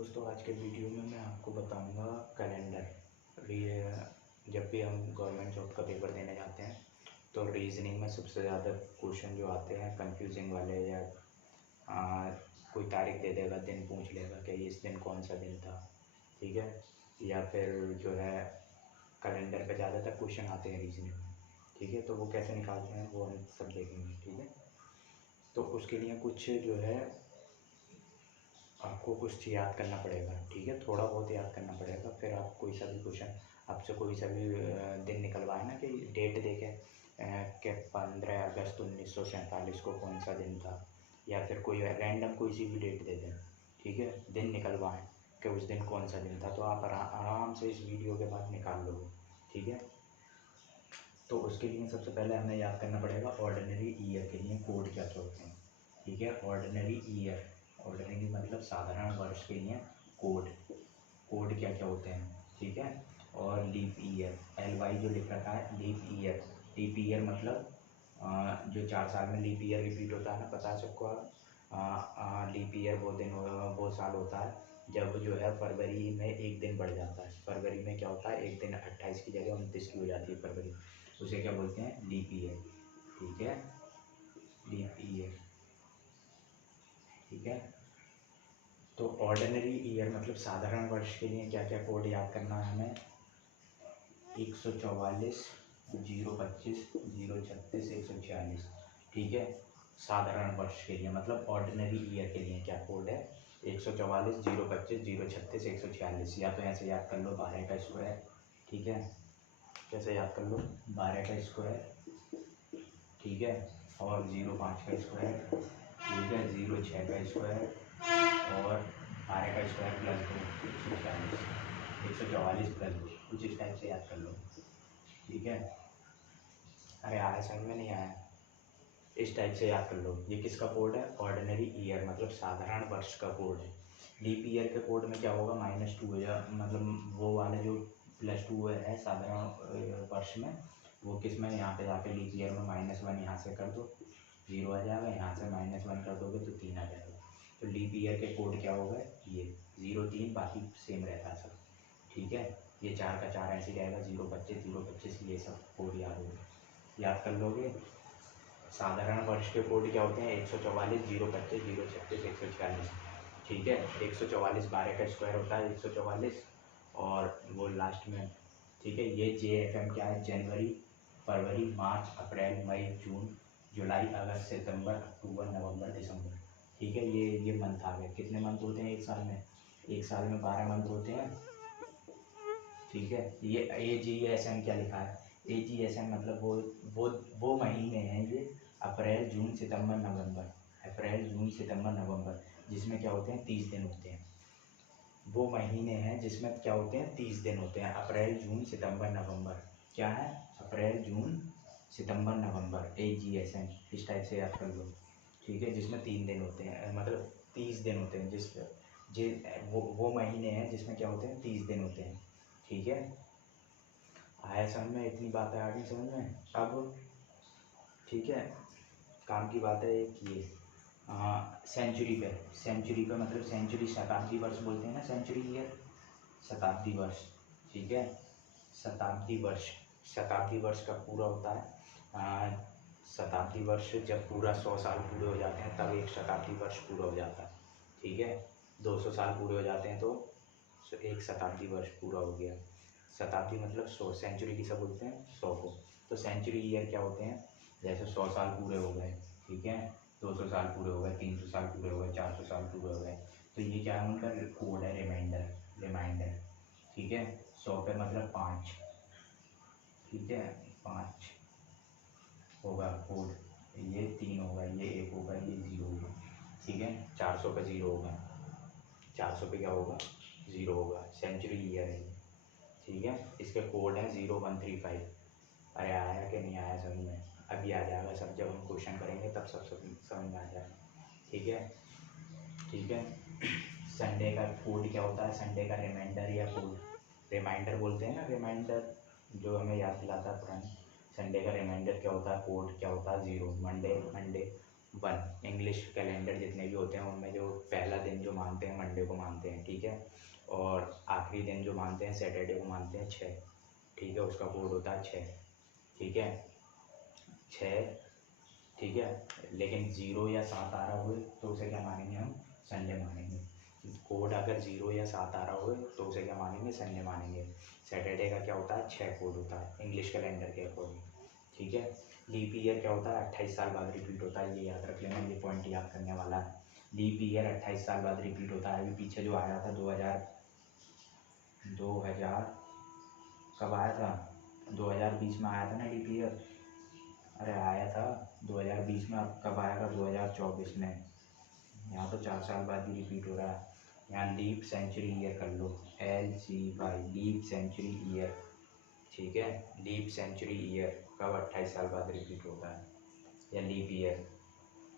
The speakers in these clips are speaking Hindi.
दोस्तों, आज के वीडियो में मैं आपको बताऊंगा कैलेंडर। ये जब भी हम गवर्नमेंट जॉब का पेपर देने जाते हैं तो रीजनिंग में सबसे ज़्यादा क्वेश्चन जो आते हैं कंफ्यूजिंग वाले, या कोई तारीख दे देगा, दिन पूछ लेगा कि इस दिन कौन सा दिन था, ठीक है। या फिर जो है कैलेंडर पे ज़्यादातर क्वेश्चन आते हैं रीजनिंग में, ठीक है। तो वो कैसे निकालते हैं वो हम सब देखेंगे, ठीक है। तो उसके लिए कुछ जो है आपको कुछ याद करना पड़ेगा, ठीक है। थोड़ा बहुत याद करना पड़ेगा, फिर आप कोई सा भी क्वेश्चन, आपसे कोई सा भी दिन निकलवाए ना कि डेट देके कि 15 अगस्त 1947 को कौन सा दिन था, या फिर कोई रैंडम कोई सी भी डेट दे दें, ठीक है। दिन निकलवाएं कि उस दिन कौन सा दिन था, तो आप आराम से इस वीडियो के बाद निकाल लोगे, ठीक है। तो उसके लिए सबसे पहले हमें याद करना पड़ेगा ऑर्डिनरी ईयर के लिए कोड क्या क्या होते हैं, ठीक है। ऑर्डिनरी ईयर, ऑर्डिनरी मतलब साधारण वर्ष के लिए कोड कोड क्या क्या होते हैं, ठीक है। और लीप ईयर, LY जो लिख रखा है लीप ईयर, लीप ईयर मतलब जो 4 साल में लीप ईयर रिपीट होता है ना, पता है सबको। लीप ईयर वो साल होता है जब जो है फरवरी में एक दिन बढ़ जाता है। फरवरी में क्या होता है, एक दिन 28 की जगह 29 की हो जाती है फरवरी, उसे क्या बोलते हैं, लीप ईयर, ठीक है। लीप ईयर, ठीक है। तो ऑर्डिनरी ईयर मतलब साधारण वर्ष के लिए क्या क्या कोड याद करना है हमें, 144, 025, 036, 146, ठीक है। साधारण वर्ष के लिए मतलब ऑर्डिनरी ईयर के लिए क्या कोड है, 144, 025, 036, 146। या तो ऐसे याद कर लो 12 का स्क्वायर, ठीक है। कैसे याद कर लो, 12 का स्क्वायर, ठीक है। और 05 का स्क्वायर, ठीक है। 06 का स्क्वायर और 12 का स्क्वायर प्लस 2, 144, 144 प्लस 2, कुछ इस टाइप से याद कर लो, ठीक है। अरे आया समझ में, नहीं आया, इस टाइप से याद कर लो। ये किसका कोड है, ऑर्डिनरी ईयर मतलब साधारण वर्ष का कोड है। लीप ईयर के कोड में क्या होगा, -2 है, मतलब वो वाले जो +2 है साधारण वर्ष में, वो किस में, यहाँ पे जाके लीप ईयर में -1 यहाँ से कर दो, 0 आ जाएगा। यहाँ से -1 कर दोगे तो 3 आ जाएगा। तो लीप ईयर के कोड क्या होगा, ये 0, 3, बाकी सेम रहता है सब, ठीक है। ये 4 का 4 ऐसे रहेगा, 025, 025, ये सब कोड याद होगा, याद कर लोगे। साधारण वर्ष के कोड क्या होते हैं, 144, 025, 036, 146, ठीक है। 144 12 का स्क्वायर होता है 144, और वो लास्ट में, ठीक है। ये JFM क्या है, जनवरी, फरवरी, मार्च, अप्रैल, मई, जून, जुलाई, अगस्त, सितंबर, अक्टूबर, नवंबर, दिसंबर, ठीक है। ये मंथ आ गए। कितने मंथ होते हैं एक साल में, एक साल में 12 मंथ होते हैं, ठीक है। ये AGSM क्या लिखा है, AGSM मतलब वो महीने हैं ये, अप्रैल, जून, सितंबर, नवंबर, अप्रैल, जून, सितंबर, नवंबर, जिसमें क्या होते हैं, 30 दिन होते हैं। वो महीने हैं जिसमें क्या होते हैं, 30 दिन होते हैं। अप्रैल, जून, सितंबर, नवंबर, क्या है, अप्रैल, जून, सितंबर, नवंबर, AGSM, इस टाइप से याद कर लो, ठीक है। जिसमें 3 दिन होते हैं, मतलब 30 दिन होते हैं, वो महीने हैं जिसमें क्या होते हैं, 30 दिन होते हैं, ठीक है। आया समझ में, इतनी बातें आ गई समझ में अब, ठीक है। काम की बात है एक ये, सेंचुरी पे मतलब सेंचुरी शताब्दी वर्ष बोलते हैं ना, सेंचुरी ईयर, शताब्दी वर्ष, ठीक है। शताब्दी वर्ष का पूरा होता है, शताब्दी वर्ष जब पूरा 100 साल पूरे हो जाते हैं तब एक शताब्दी वर्ष पूरा हो जाता है, ठीक है। 200 साल पूरे हो जाते हैं तो एक शताब्दी वर्ष पूरा हो गया। शताब्दी मतलब 100, सेंचुरी किसे बोलते हैं, 100 को। तो सेंचुरी ईयर क्या होते हैं, जैसे 100 साल पूरे हो गए, ठीक है, 200 साल पूरे हो गए, 300 साल पूरे हो गए, 400 साल पूरे हो गए, तो ये क्या है, उनका कोड है, रिमाइंडर, ठीक है। 100 पे मतलब 5, ठीक है, 5 होगा कोड, ये 3 होगा, ये 1 होगा, ये 0 होगा, ठीक है। 400 पे 0 होगा, 400 पे क्या होगा, 0 होगा, सेंचुरी ईयर है ये, ठीक है। इसके कोड है 0135। अरे आया कि नहीं आया समझ में, अभी आ जाएगा सब, जब हम क्वेश्चन करेंगे तब सब समझ में आ जाएगा, ठीक है, ठीक है। संडे का कोड क्या होता है, संडे का रिमाइंडर या कोड, रिमाइंडर बोलते हैं ना, रिमाइंडर जो हमें याद दिलाता है पुरानी। संडे का रिमाइंडर क्या होता है, कोड क्या होता है, 0, मंडे 1 इंग्लिश कैलेंडर जितने भी होते हैं उनमें जो पहला दिन जो मानते हैं मंडे को मानते हैं, ठीक है, और आखिरी दिन जो मानते हैं सैटरडे को मानते हैं 6, ठीक है, उसका कोड होता है 6, ठीक है, 6, ठीक है। लेकिन 0 या 7 आ रहा हो तो उसे क्या मानेंगे हम, संडे मानेंगे। कोड अगर 0 या 7 आ रहा हो तो उसे क्या मानेंगे, संडे मानेंगे। सैटरडे का क्या होता है, 6 कोड होता है इंग्लिश कैलेंडर के अकॉर्डिंग, ठीक है। लीप ईयर क्या होता है, 28 साल बाद रिपीट होता है, ये याद रख लेना, ये पॉइंट याद करने वाला है। लीप ईयर 28 साल बाद रिपीट होता है। अभी पीछे जो आया था 2000 कब आया था, 2020 में आया था ना लीप ईयर, अरे आया था 2020 में, अब कब आएगा 2024 में। यहाँ तो 4 साल बाद ही रिपीट हो रहा है। यहाँ लीप सेंचुरी ईयर कर लो, LCY, लीप सेंचुरी ईयर, ठीक है। लीप सेंचुरी ईयर कब 28 साल बाद रिपीट होता है, या लीप ईयर,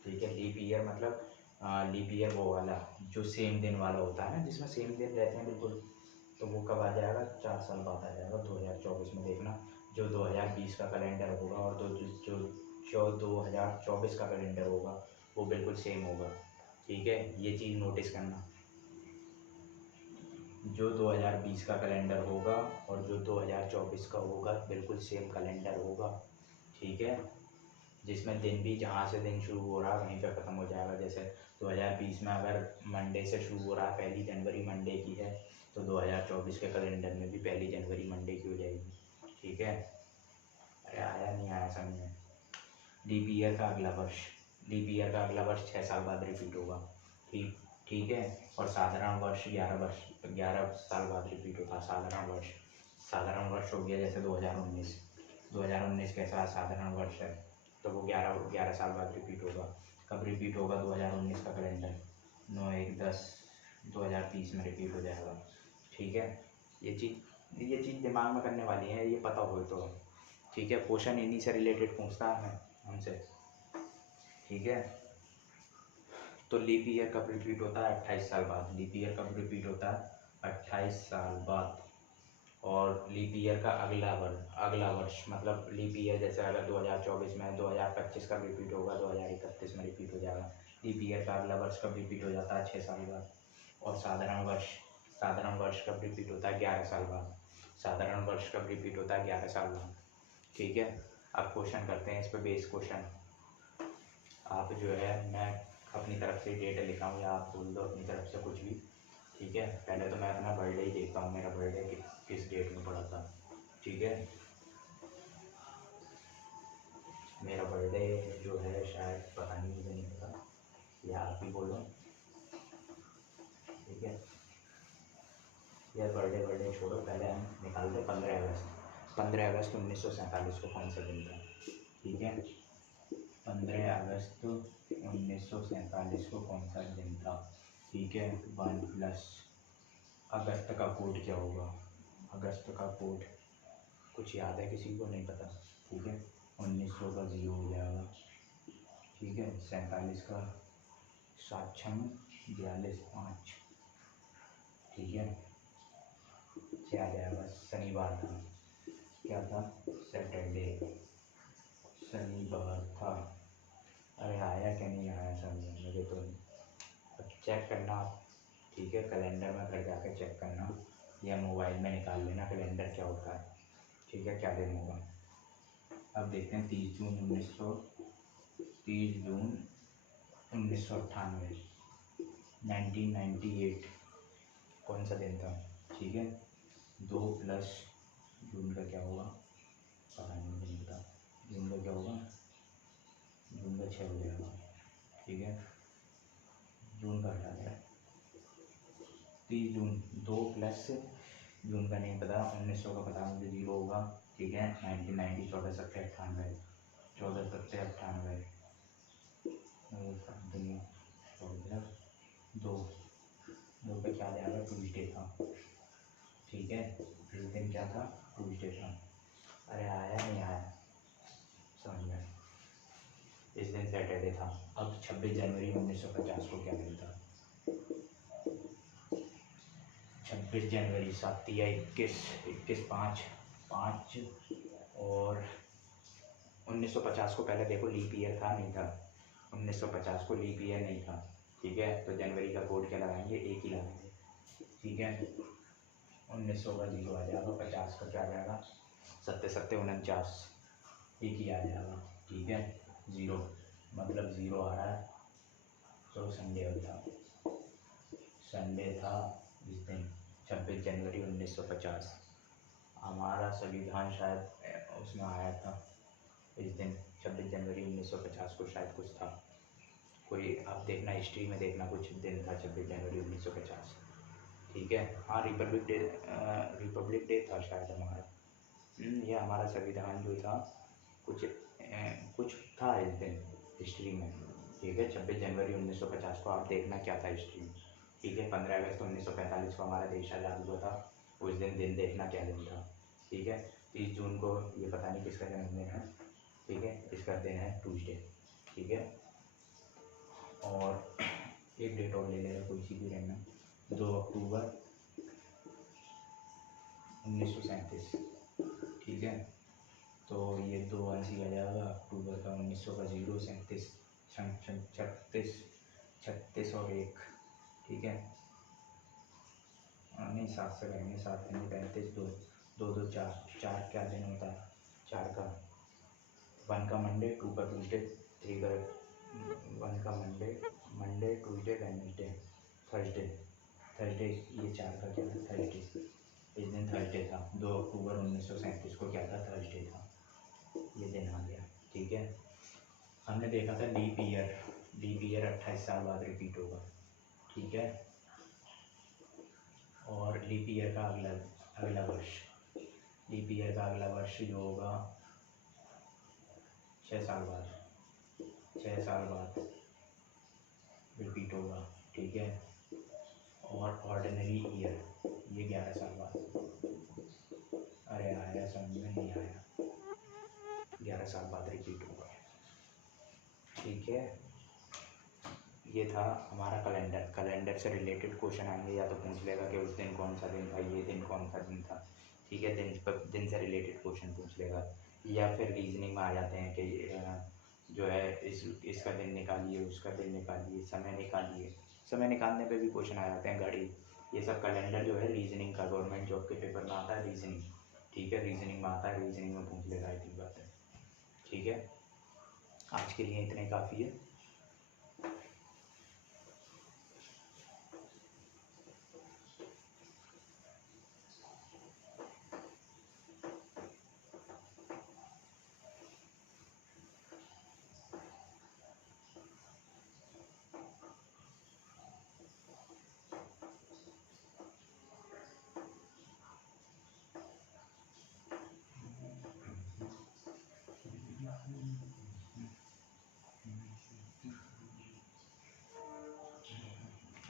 ठीक है। लीप ईयर मतलब लीप ईयर वो वाला जो सेम दिन वाला होता है ना, जिसमें सेम दिन रहते हैं बिल्कुल, तो वो कब आ जाएगा, 4 साल बाद आ जाएगा 2024 में। देखना जो 2020 का कैलेंडर होगा और जो 2024 का कैलेंडर होगा वो बिल्कुल सेम होगा, ठीक है। ये चीज़ नोटिस करना, जो 2020 का कैलेंडर होगा और जो 2024 का होगा बिल्कुल सेम कैलेंडर होगा, ठीक है। जिसमें दिन भी जहाँ से दिन शुरू हो रहा है वहीं पे ख़त्म हो जाएगा। जैसे 2020 में अगर मंडे से शुरू हो रहा है, 1 जनवरी मंडे की है, तो 2024 के कैलेंडर में भी 1 जनवरी मंडे की हो जाएगी, ठीक है। अरे आया नहीं आया समझ में। लीप ईयर का अगला वर्ष, लीप ईयर का अगला वर्ष 6 साल बाद रिपीट होगा, ठीक, ठीक है। और साधारण वर्ष 11 साल बाद रिपीट होता है। साधारण वर्ष हो गया जैसे 2019 कैसा साधारण वर्ष है, तो वो 11 साल बाद रिपीट होगा। कब रिपीट होगा, 2019 का कैलेंडर 9/1/10/2030 में रिपीट हो जाएगा, ठीक है। ये चीज़ दिमाग में करने वाली है, ये पता हो तो, ठीक है। क्वेश्चन इन्हीं से रिलेटेड पूछता है हमसे, ठीक है। तो लीप ईयर कब रिपीट होता है, 28 साल बाद। लीप ईयर कब रिपीट होता है, 28 साल बाद। और लीप ईयर का अगला वर्ष मतलब लीप ईयर जैसे अगर 2024 में 2025 का रिपीट होगा, 2031 में रिपीट हो जाएगा। लीप ईयर का अगला वर्ष कब रिपीट हो जाता है, 6 साल बाद। और साधारण वर्ष कब रिपीट होता है, 11 साल बाद। साधारण वर्ष कब रिपीट होता है, 11 साल बाद, ठीक है। अब क्वेश्चन करते हैं इस पर बेस क्वेश्चन। आप जो है, मैं अपनी तरफ से डेट लिखा हूँ या आप बोल दो अपनी तरफ से कुछ भी, ठीक है। पहले तो मैं अपना बर्थडे ही देखता हूँ, मेरा बर्थडे किस डेट में पड़ा था, ठीक है। मेरा बर्थडे जो है शायद, पता नहीं, मुझे नहीं पता, या आप ही बोलो, ठीक है। यार बर्थडे छोड़ो, पहले हम निकालते 15 अगस्त 1947 को कौन सा दिन था, ठीक है। 15 अगस्त 1947 को कौन सा दिन था, ठीक है। 1 प्लस अगस्त का कोड क्या होगा, अगस्त का कोड कुछ याद है किसी को, नहीं पता, ठीक है। 1900 का 0 हो जाएगा, ठीक है। 47 का 7 6 42 5, ठीक है। क्या आ जाएगा, शनिवार था, क्या था, सैटरडे, शनिवार था। अरे आया क्या नहीं आया समझ मुझे तो। अब चेक करना आप, ठीक है, कैलेंडर में घर जाकर चेक करना या मोबाइल में निकाल लेना कैलेंडर क्या होता है, ठीक है, क्या दिन होगा। अब देखते हैं 30 जून 1998 1998 कौन सा दिन था, ठीक है। 2 प्लस जून का क्या होगा, पता नहीं, मुझे नहीं पता। जून का क्या होगा, जून का 6 हो जाएगा, ठीक है। जून का हटा दें, 30 जून, 2 प्लस जून का नहीं पता, 1900 का पता मुझे 0 होगा, ठीक है। 1990 14 सत्तर 98 14 सत्तर 98 दो पे क्या जाएगा, ट्यूजडे था, ठीक है। इस दिन क्या था, ट्यूजडे था। अरे आया नहीं आया समझ में, इस दिन सैटरडे था। अब 26 जनवरी 1950 को क्या दिन था, 26 जनवरी 7 या 21 5 और 1950 को पहले देखो लीप ईयर था नहीं था, 1950 को लीप ईयर नहीं था, ठीक है, तो जनवरी का कोड क्या लगाएंगे, एक ही लगाएंगे, ठीक है। 1900 का 0 आ जाएगा, 50 का क्या आ जाएगा, 7 7 49, एक ही आ जाएगा, ठीक है। 0 मतलब 0 आ रहा है, तो संडे था इस दिन 26 जनवरी 1950। हमारा संविधान शायद उसमें आया था इस दिन 26 जनवरी 1950 को, शायद कुछ था, कोई आप देखना हिस्ट्री में देखना, कुछ दिन था 26 जनवरी 1950, ठीक है। हाँ, रिपब्लिक डे था शायद हमारा। ये हमारा संविधान जो था, कुछ था इस दिन हिस्ट्री में, ठीक है। 26 जनवरी 1950 को आप देखना क्या था हिस्ट्री में, ठीक है। 15 अगस्त 1945 को हमारा देश आज़ाद हुआ था, उस दिन देखना क्या दिन था, ठीक है। 30 जून को ये पता नहीं किसका जन्मदिन है, ठीक है, इसका दिन है ट्यूसडे, ठीक है। और एक डेट और ले लेगा कोई सी भी रहना, 2 अक्टूबर 1937, ठीक है। तो ये 2 अंशी आ जाएगा, अक्टूबर का 1900 का 0, 37 36 36 और 1, ठीक है। नहीं 7 से करेंगे, 7 नहीं 35, 2 2 2 4 क्या दिन होता है, 4 का 1 का मंडे, 2 का ट्यूसडे, 3 का 1 का मंडे ट्यूसडे वेडनेसडे थर्सडे, ये 4 का क्या था, थर्सडे, इस दिन थर्सडे था, 2 अक्टूबर 1937 को क्या था, थर्सडे था, ये दिन आ गया, ठीक है। हमने देखा था लीप ईयर 28 साल बाद रिपीट होगा, ठीक है। और लीप ईयर का अगला वर्ष, लीप ईयर का अगला वर्ष जो होगा 6 साल बाद, 6 साल बाद रिपीट होगा, ठीक है। और ऑर्डिनरी ईयर ये 11 साल बाद, अरे आया समझ में नहीं आया, 11 साल बाद रिपीट होगा, ठीक है। ये था हमारा कैलेंडर से रिलेटेड क्वेश्चन आएंगे, या तो पूछ लेगा कि उस दिन कौन सा दिन था, ये दिन कौन सा दिन था, ठीक है। दिन से रिलेटेड क्वेश्चन पूछ लेगा, या फिर रीजनिंग में आ जाते हैं कि जो है इसका दिन निकालिए, उसका दिन निकालिए, समय निकालने पे भी क्वेश्चन आ जाते हैं, घड़ी, ये सब कैलेंडर जो है रीजनिंग का गवर्नमेंट जॉब के पेपर में आता है, रीजनिंग, ठीक है, रीजनिंग में आता है, रीजनिंग में पूछ लेगा, इतनी बात है, ठीक है। आज के लिए इतने काफ़ी है।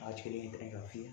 आज के लिए इतने काफ़ी है।